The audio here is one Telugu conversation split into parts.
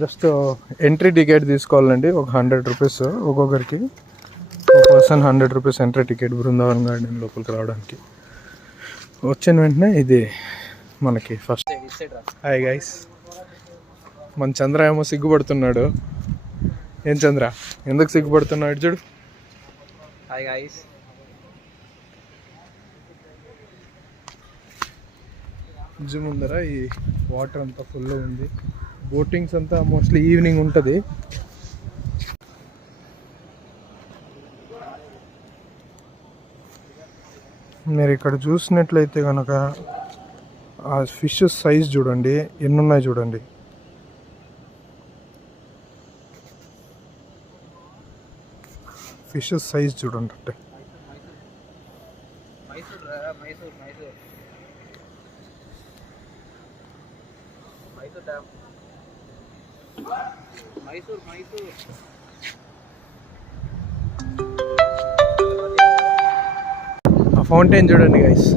జస్ట్ ఎంట్రీ టికెట్ తీసుకోవాలండి, ఒక 100 రూపీస్ ఒక్కొక్కరికి. ఒక person 100 rupees entry ticket Brindavan garden లోపలికి రావడానికి. వచ్చిన వెంటనే ఇది మనకి ఫస్ట్. హాయ్ గైస్, మన చంద్ర ఏమో సిగ్గుపడుతున్నాడు. ఏం చంద్ర, ఎందుకు సిగ్గుపడుతున్నాడు చూడు. Hi guys. బ్రిడ్జ్ ముందర ఈ వాటర్ అంతా ఫుల్ ఉంది. బోటింగ్స్ అంతా మోస్ట్లీ ఈవినింగ్ ఉంటుంది. మీరు ఇక్కడ చూసినట్లయితే కనుక ఆ ఫిష్ సైజ్ చూడండి, ఎన్ని ఉన్నాయి చూడండి. ఫిష్ సైజ్ చూడండి. అంటే ఆ ఫౌంటైన్ చూడండి గైస్.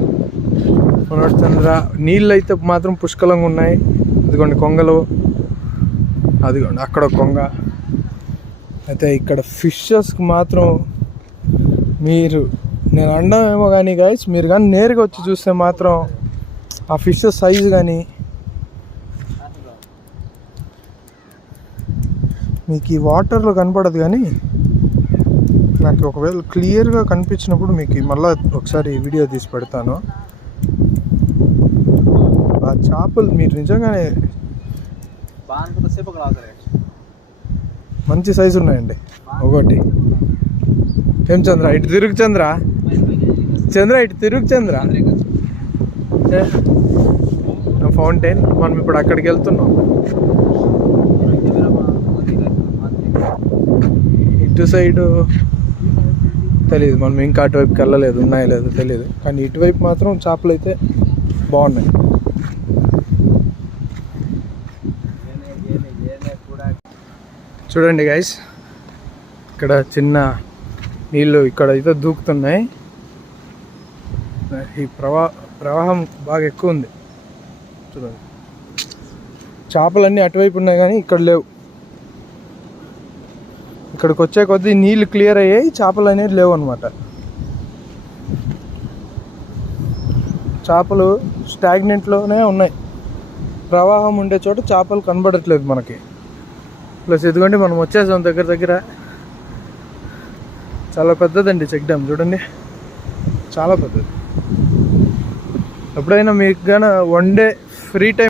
చంద్ర నీళ్ళు అయితే మాత్రం పుష్కలంగా ఉన్నాయి. ఇదిగోండి కొంగలు, అదిగోండి అక్కడ కొంగ. అయితే ఇక్కడ ఫిషెస్కి మాత్రం నేను అండమేమో కానీ గైస్, మీరు కానీ నేరుగా వచ్చి చూస్తే మాత్రం ఆ ఫిషెస్ సైజు కానీ మీకు ఈ వాటర్లో కనపడదు. కానీ నాకు ఒకవేళ క్లియర్గా కనిపించినప్పుడు మీకు మళ్ళీ ఒకసారి వీడియో తీసి పెడతాను. ఆ చేపలు మీరు నిజంగానే మంచి సైజు ఉన్నాయండి. ఒకటి ఏం చంద్ర, ఇటు తిరుగు చంద్ర, ఇటు తిరుగు చంద్ర. ఫౌంటైన్, మనం ఇప్పుడు అక్కడికి వెళ్తున్నాం. ఇటు సైడు తెలియదు, మనం ఇంకా అటువైపుకి వెళ్ళలేదు, ఉన్నాయో లేదో తెలియదు. కానీ ఇటువైపు మాత్రం చేపలు అయితే బాగున్నాయి. చూడండి గైస్, ఇక్కడ చిన్న నీళ్ళు ఇక్కడ అయితే దూకుతున్నాయి. ఈ ప్రవాహం బాగా ఎక్కువ ఉంది. చూడండి, చేపలన్నీ అటువైపు ఉన్నాయి కానీ ఇక్కడ లేవు. ఇక్కడికి వచ్చే కొద్దీ నీళ్ళు క్లియర్ అయ్యాయి, చేపలు అనేది లేవు అనమాట. చేపలు స్టాగ్నెంట్లోనే ఉన్నాయి. ప్రవాహం ఉండే చోట చేపలు కనబడట్లేదు మనకి. ప్లస్ ఇదిగోండి మనం వచ్చేసాం దగ్గర. చాలా పెద్దదండి చెక్ డ్యామ్, చూడండి చాలా పెద్దది. ఎప్పుడైనా మీకు కానీ వన్ డే ఫ్రీ టైం